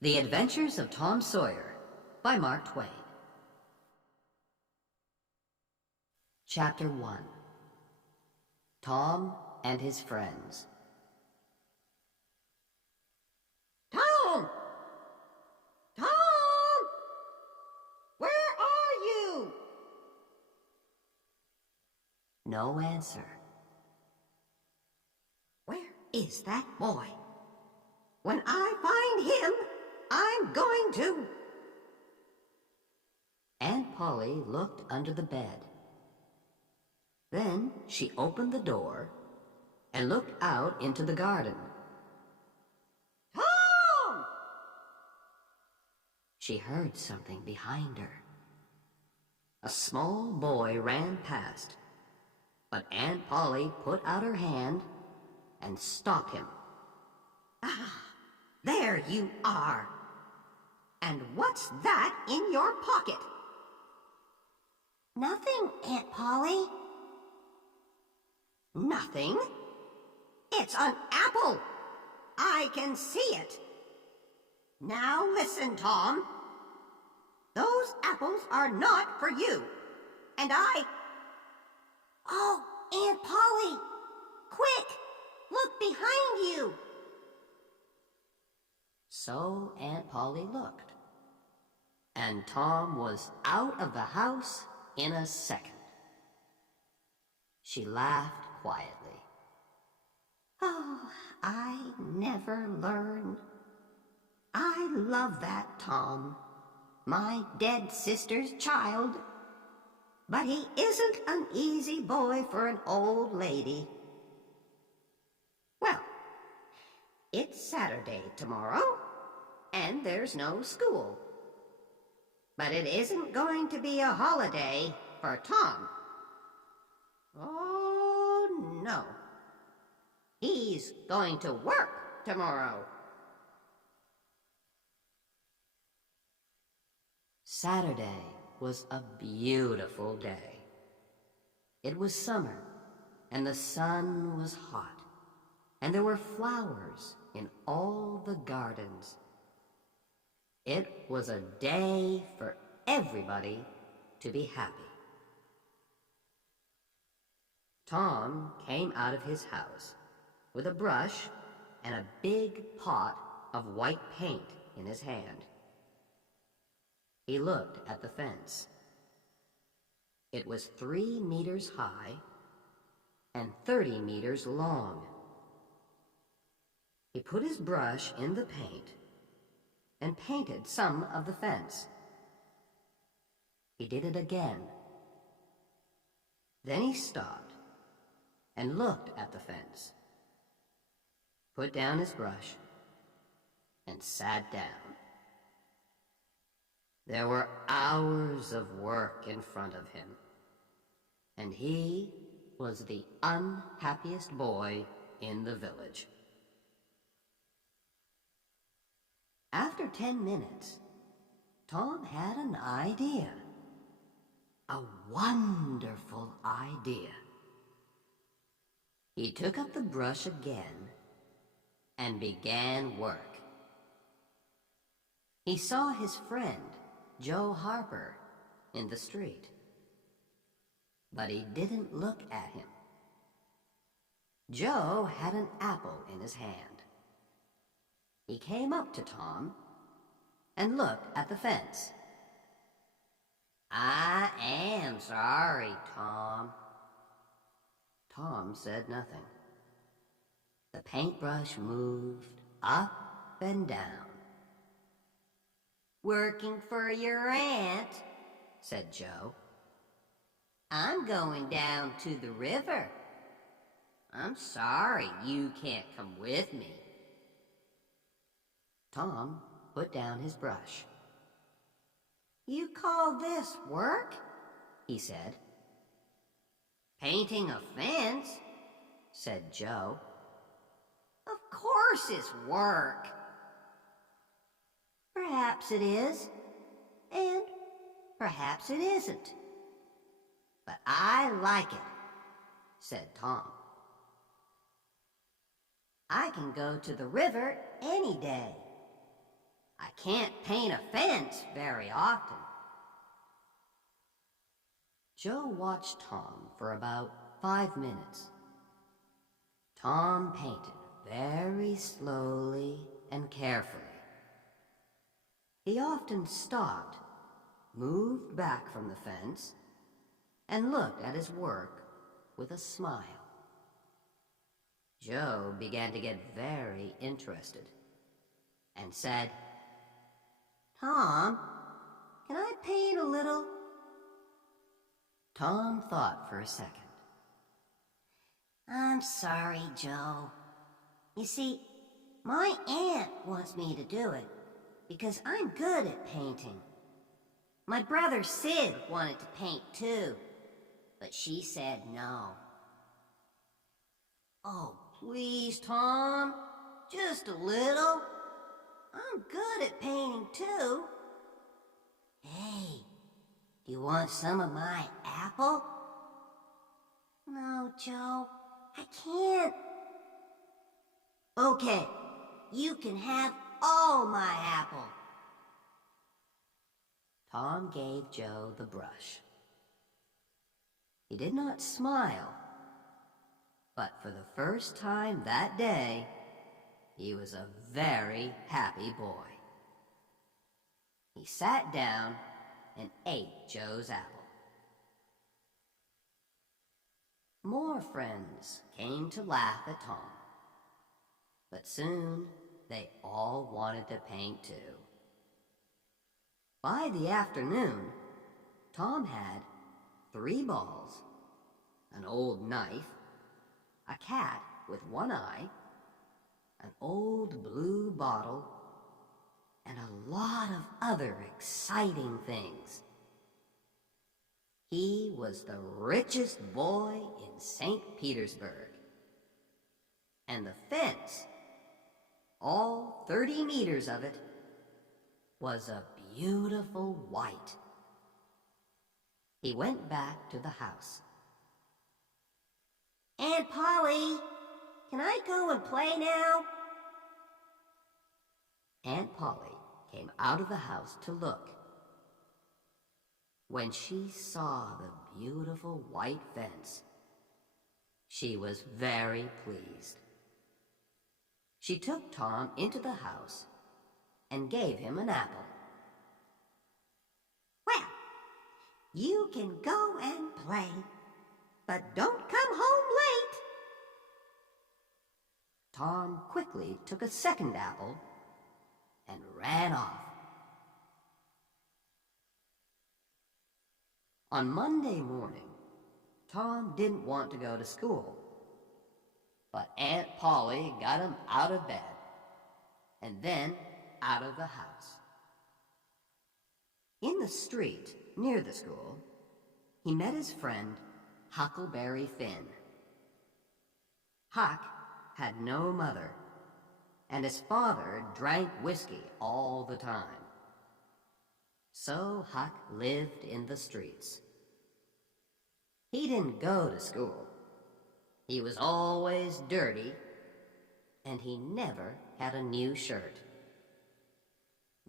The Adventures of Tom Sawyer by Mark Twain. Chapter 1. Tom and His Friends. Tom! Tom! Where are you? No answer. Where is that boy? When I find him, I'm going to... Aunt Polly looked under the bed. Then she opened the door and looked out into the garden. Tom! She heard something behind her. A small boy ran past, but Aunt Polly put out her hand and stopped him. Ah, there you are. And what's that in your pocket? Nothing, Aunt Polly. Nothing? It's an apple. I can see it. Now listen, Tom. Those apples are not for you. And Oh, Aunt Polly! Quick! Look behind you! So Aunt Polly looked, and Tom was out of the house in a second. She laughed quietly. Oh, I never learn. I love that Tom, my dead sister's child. But he isn't an easy boy for an old lady. Well, it's Saturday tomorrow, and there's no school. But it isn't going to be a holiday for Tom. Oh, no. He's going to work tomorrow. Saturday was a beautiful day. It was summer, and the sun was hot, and there were flowers in all the gardens. It was a day for everybody to be happy. Tom came out of his house with a brush and a big pot of white paint in his hand. He looked at the fence. It was 3 meters high and 30 meters long. He put his brush in the paint and painted some of the fence. He did it again. Then he stopped and looked at the fence, put down his brush, and sat down. There were hours of work in front of him, and he was the unhappiest boy in the village. After 10 minutes, Tom had an idea. A wonderful idea. He took up the brush again and began work. He saw his friend, Joe Harper, in the street, but he didn't look at him. Joe had an apple in his hand. He came up to Tom and looked at the fence. "I am sorry, Tom." Tom said nothing. The paintbrush moved up and down. "Working for your aunt," said Joe. "I'm going down to the river. I'm sorry you can't come with me." Tom put down his brush. "You call this work?" he said. "Painting a fence," said Joe. "Of course it's work." "Perhaps it is, and perhaps it isn't. But I like it," said Tom. "I can go to the river any day. I can't paint a fence very often. Joe watched Tom for about 5 minutes. Tom painted very slowly and carefully. He often stopped, moved back from the fence, and looked at his work with a smile. Joe began to get very interested and said, Tom, can I paint a little? Tom thought for a second. I'm sorry, Joe. You see, my aunt wants me to do it because I'm good at painting. My brother Sid wanted to paint too, but she said no. Oh, please, Tom, just a little. I'm good at painting too. Hey, do you want some of my apple? No, Joe, I can't. Okay, you can have all my apple. Tom gave Joe the brush. He did not smile, but for the first time that day, he was a very happy boy. He sat down and ate Joe's apple. More friends came to laugh at Tom, but soon they all wanted to paint too. By the afternoon, Tom had 3 balls, an old knife, a cat with one eye, an old blue bottle, and a lot of other exciting things. He was the richest boy in St. Petersburg. And the fence, all 30 meters of it, was a beautiful white. He went back to the house. Aunt Polly, can I go and play now? Aunt Polly came out of the house to look. When she saw the beautiful white fence, she was very pleased. She took Tom into the house and gave him an apple. Well, you can go and play, but don't come home late. Tom quickly took a second apple and ran off. On Monday morning, Tom didn't want to go to school, but Aunt Polly got him out of bed and then out of the house. In the street near the school, he met his friend Huckleberry Finn. Huck had no mother, and his father drank whiskey all the time. So Huck lived in the streets. He didn't go to school. He was always dirty, and he never had a new shirt.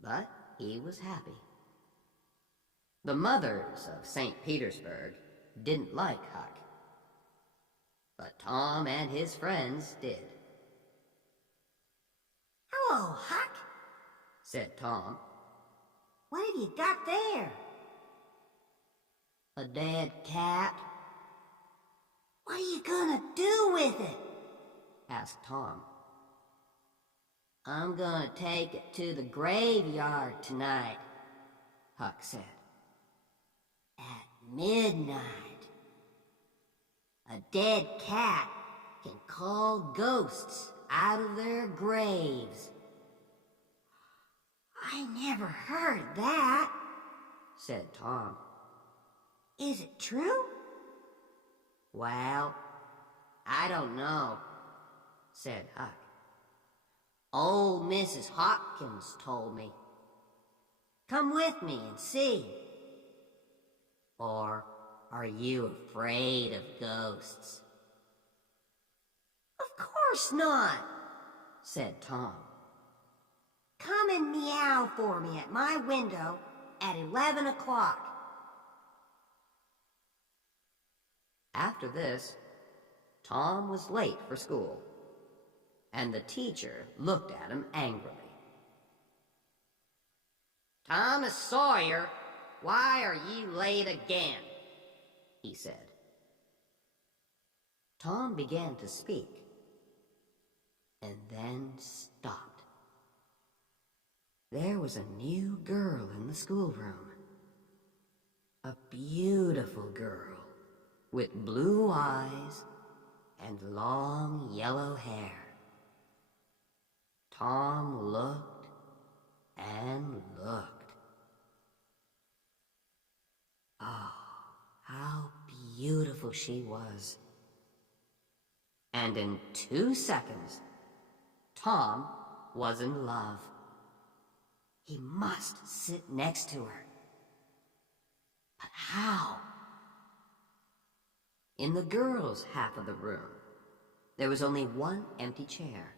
But he was happy. The mothers of St. Petersburg didn't like Huck, but Tom and his friends did. Hello, Huck, said Tom. What have you got there? A dead cat, What are you gonna do with it? asked Tom. I'm gonna take it to the graveyard tonight, Huck said. At midnight. A dead cat can call ghosts out of their graves. I never heard that, said Tom. Is it true? Well, I don't know, said Huck. Old Mrs. Hopkins told me. Come with me and see. Or are you afraid of ghosts? Of course not, said Tom. Come and meow for me at my window at 11 o'clock. After this, Tom was late for school, and the teacher looked at him angrily. "Thomas Sawyer, why are you late again?" he said. Tom began to speak, and then stopped. There was a new girl in the schoolroom. A beautiful girl with blue eyes and long yellow hair. Tom looked and looked. Oh, how beautiful she was. And in 2 seconds, Tom was in love. He must sit next to her. But how? In the girls' half of the room, there was only one empty chair,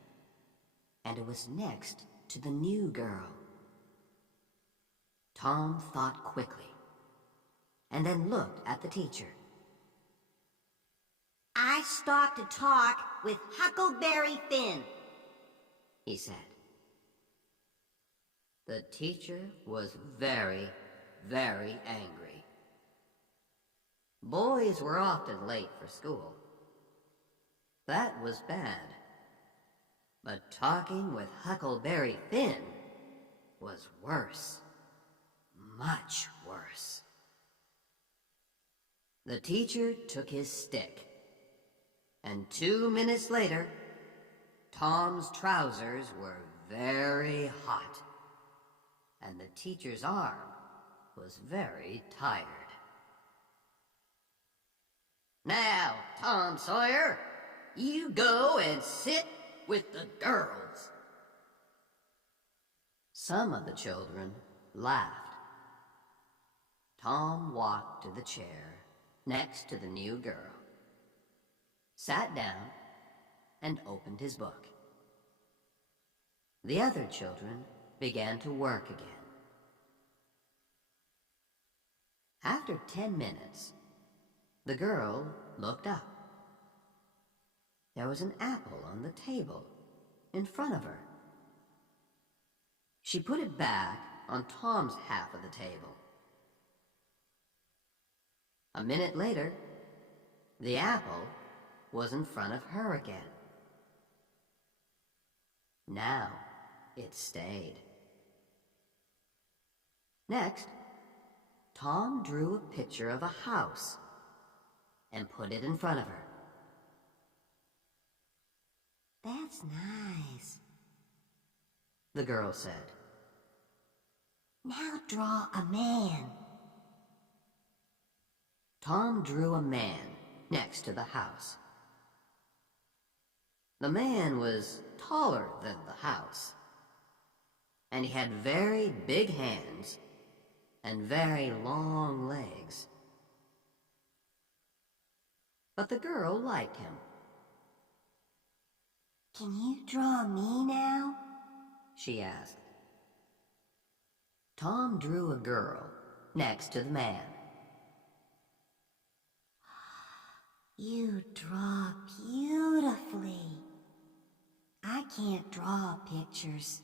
and it was next to the new girl. Tom thought quickly, and then looked at the teacher. I stopped to talk with Huckleberry Finn, he said. The teacher was very, very angry. Boys were often late for school. That was bad. But talking with Huckleberry Finn was worse. Much worse. The teacher took his stick, and 2 minutes later, Tom's trousers were very hot, and the teacher's arm was very tired. "Now, Tom Sawyer, you go and sit with the girls." Some of the children laughed. Tom walked to the chair next to the new girl, sat down, and opened his book. The other children began to work again. After 10 minutes, the girl looked up. There was an apple on the table in front of her. She put it back on Tom's half of the table. A minute later, the apple was in front of her again. Now it stayed. Next, Tom drew a picture of a house and put it in front of her. That's nice, the girl said. Now draw a man. Tom drew a man next to the house. The man was taller than the house, and he had very big hands and very long legs. But the girl liked him. Can you draw me now? She asked. Tom drew a girl next to the man. You draw beautifully. I can't draw pictures.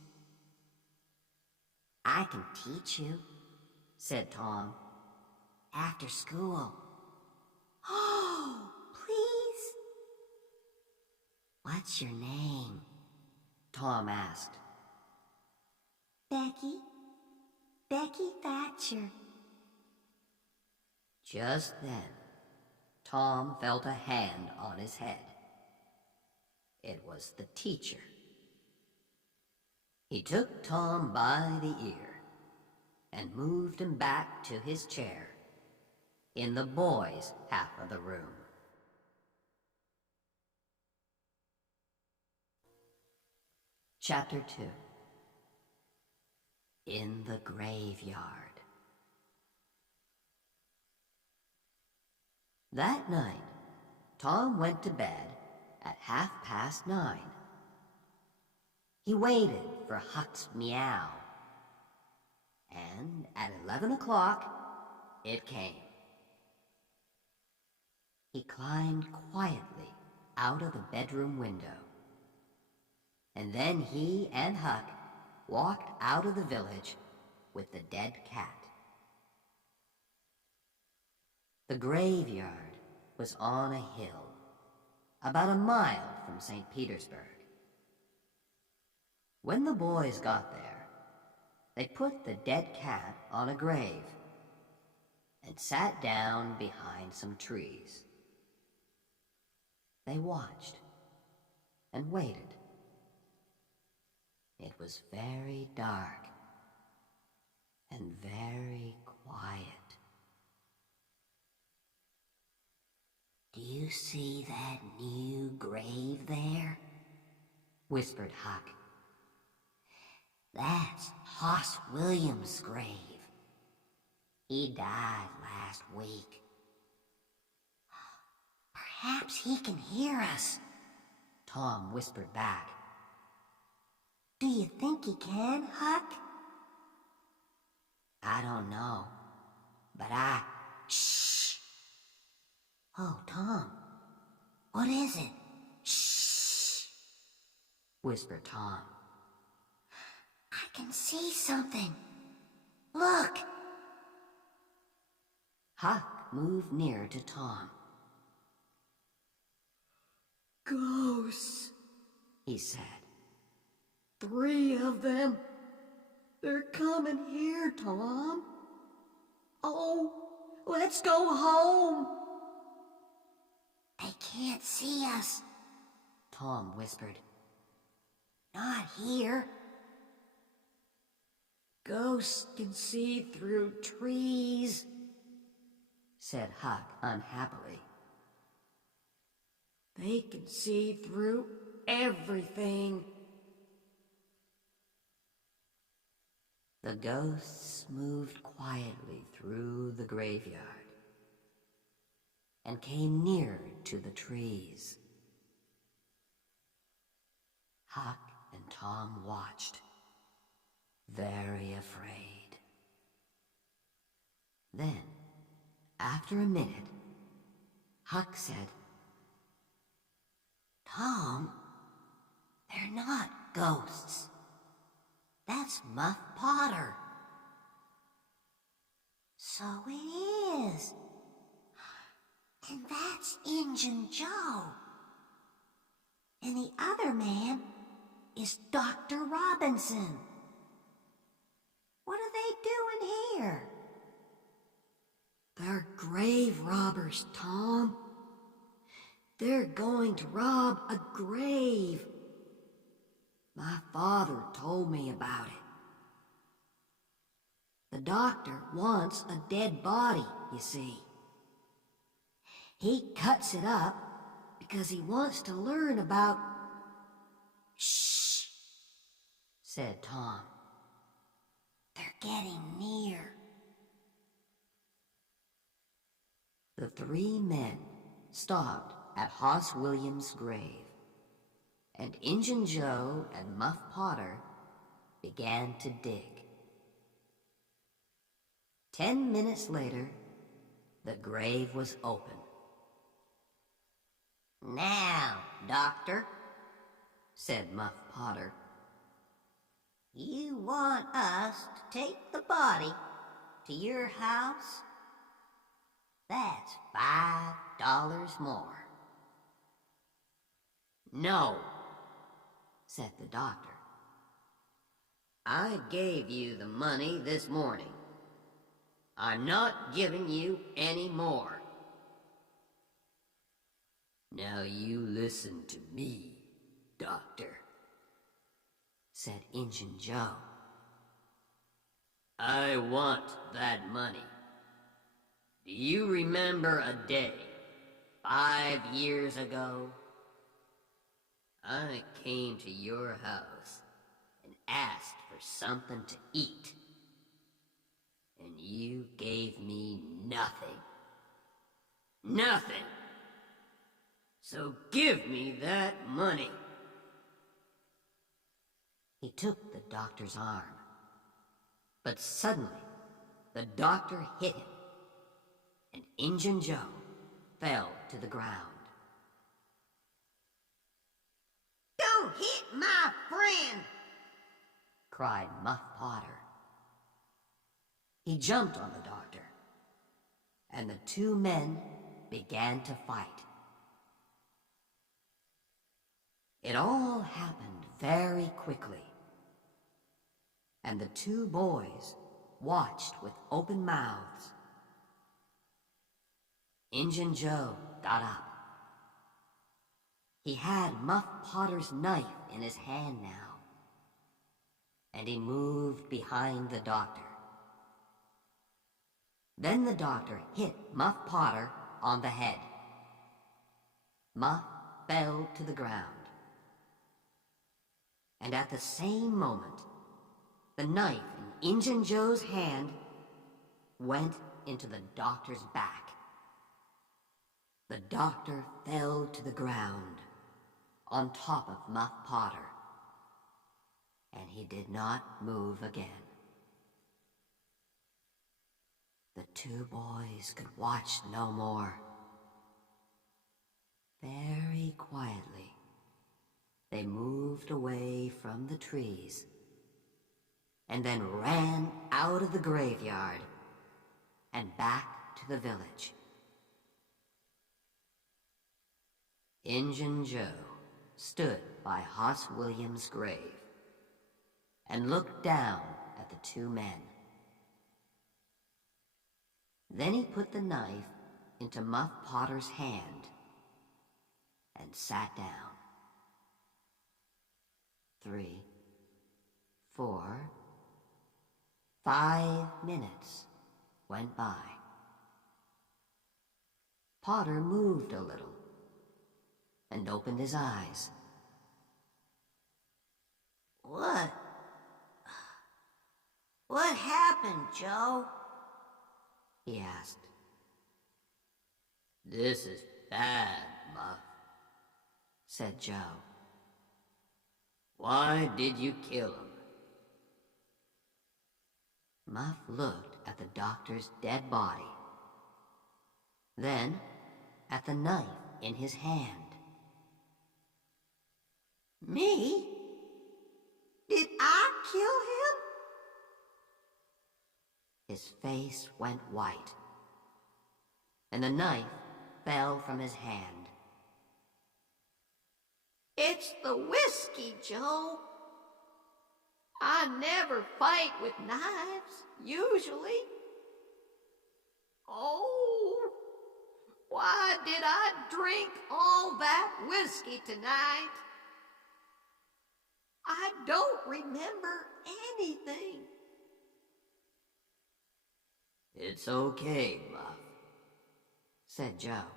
I can teach you, said Tom, after school. Oh, please? What's your name? Tom asked. Becky. Becky Thatcher. Just then, Tom felt a hand on his head. It was the teacher. He took Tom by the ear and moved him back to his chair in the boys' half of the room. Chapter 2. In the Graveyard. That night, Tom went to bed at 9:30. He waited for Huck's meow, and at 11 o'clock, it came. He climbed quietly out of the bedroom window, and then he and Huck walked out of the village with the dead cat. The graveyard was on a hill, about a mile from St. Petersburg. When the boys got there, they put the dead cat on a grave and sat down behind some trees. They watched and waited. It was very dark and very quiet. Do you see that new grave there? Whispered Huck. That's Hoss Williams' grave. He died last week. Perhaps he can hear us, Tom whispered back. Do you think he can, Huck? I don't know, but Shh! Oh, Tom, what is it? Shh! whispered Tom. I can see something. Look! Huck moved nearer to Tom. Ghosts, He said. 3 of them. They're coming here, Tom. Oh, let's go home. They can't see us. Tom whispered. Not here. Ghosts can see through trees, said Huck unhappily. They can see through everything. The ghosts moved quietly through the graveyard and came nearer to the trees. Huck and Tom watched, very afraid. Then, after a minute, Huck said, Tom, they're not ghosts. That's Muff Potter. So it is. And that's Injun Joe. And the other man is Dr. Robinson. What are they doing here? They're grave robbers, Tom. They're going to rob a grave. My father told me about it. The doctor wants a dead body, you see. He cuts it up because he wants to learn about... Shh, said Tom. they're getting near. The 3 men stopped at Hoss Williams' grave, and Injun Joe and Muff Potter began to dig. 10 minutes later, the grave was open. Now, Doctor, said Muff Potter. you want us to take the body to your house? That's $5 more. No, said the doctor. I gave you the money this morning. I'm not giving you any more. Now you listen to me, Doctor, said Injun Joe. I want that money. Do you remember a day, 5 years ago? I came to your house and asked for something to eat. And you gave me nothing. Nothing. So give me that money. He took the doctor's arm. But suddenly, the doctor hit him, and Injun Joe fell to the ground. Don't hit my friend! Cried Muff Potter. He jumped on the doctor, and the two men began to fight. It all happened very quickly, and the two boys watched with open mouths. Injun Joe got up. He had Muff Potter's knife in his hand now, and he moved behind the doctor. Then the doctor hit Muff Potter on the head. Muff fell to the ground. And at the same moment, the knife in Injun Joe's hand went into the doctor's back. The doctor fell to the ground on top of Muff Potter, and he did not move again. The two boys could watch no more. Very quietly, they moved away from the trees and then ran out of the graveyard and back to the village. Injun Joe stood by Hoss William's grave and looked down at the two men. Then he put the knife into Muff Potter's hand and sat down. 3, 4, 5 minutes went by. Potter moved a little and opened his eyes. What happened, Joe? He asked. "This is bad, Muff," said Joe. "Why did you kill him?" Muff looked at the doctor's dead body, then at the knife in his hand. Me? Did I kill him? His face went white, and the knife fell from his hand. It's the whiskey, Joe. I never fight with knives, usually. Oh, why did I drink all that whiskey tonight? I don't remember anything. "It's okay, Muff," said Joe.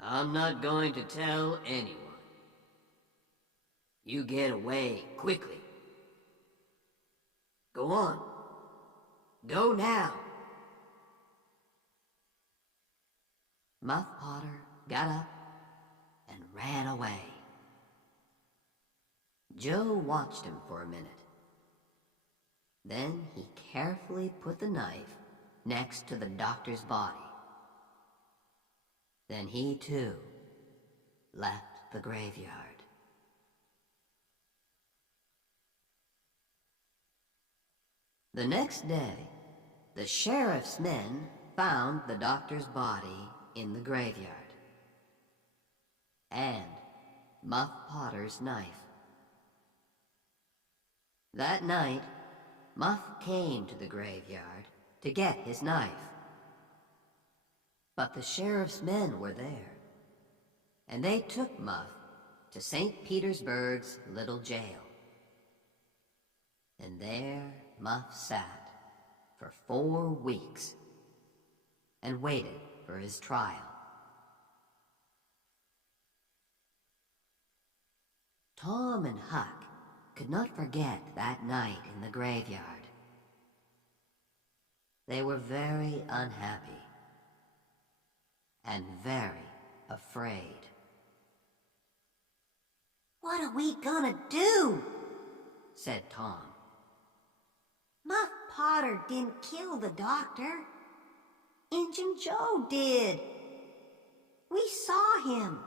"I'm not going to tell anyone. You get away quickly. Go on. Go now." Muff Potter got up and ran away. Joe watched him for a minute. Then he carefully put the knife next to the doctor's body. Then he, too, left the graveyard. The next day, the sheriff's men found the doctor's body in the graveyard, and Muff Potter's knife. That night, Muff came to the graveyard to get his knife. But the sheriff's men were there, and they took Muff to St. Petersburg's little jail. And there Muff sat for 4 weeks and waited for his trial. Tom and Huck could not forget that night in the graveyard. They were very unhappy and very afraid. What are we gonna do? said Tom. Muff Potter didn't kill the doctor. Injun Joe did. We saw him.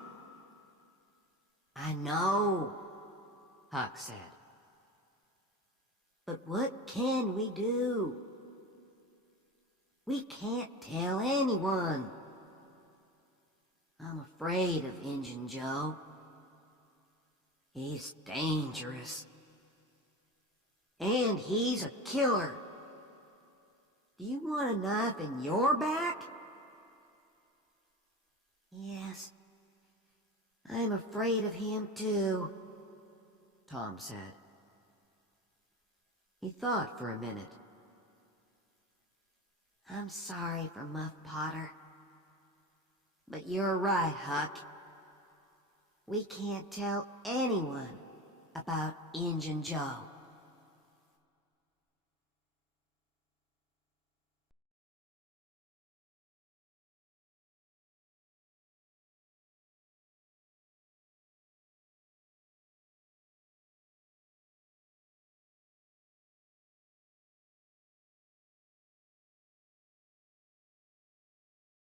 I know, Huck said. but what can we do? We can't tell anyone. I'm afraid of Injun Joe. He's dangerous. And he's a killer. Do you want a knife in your back? Yes. I'm afraid of him too, Tom said. He thought for a minute. I'm sorry for Muff Potter. But you're right, Huck. We can't tell anyone about Injun Joe.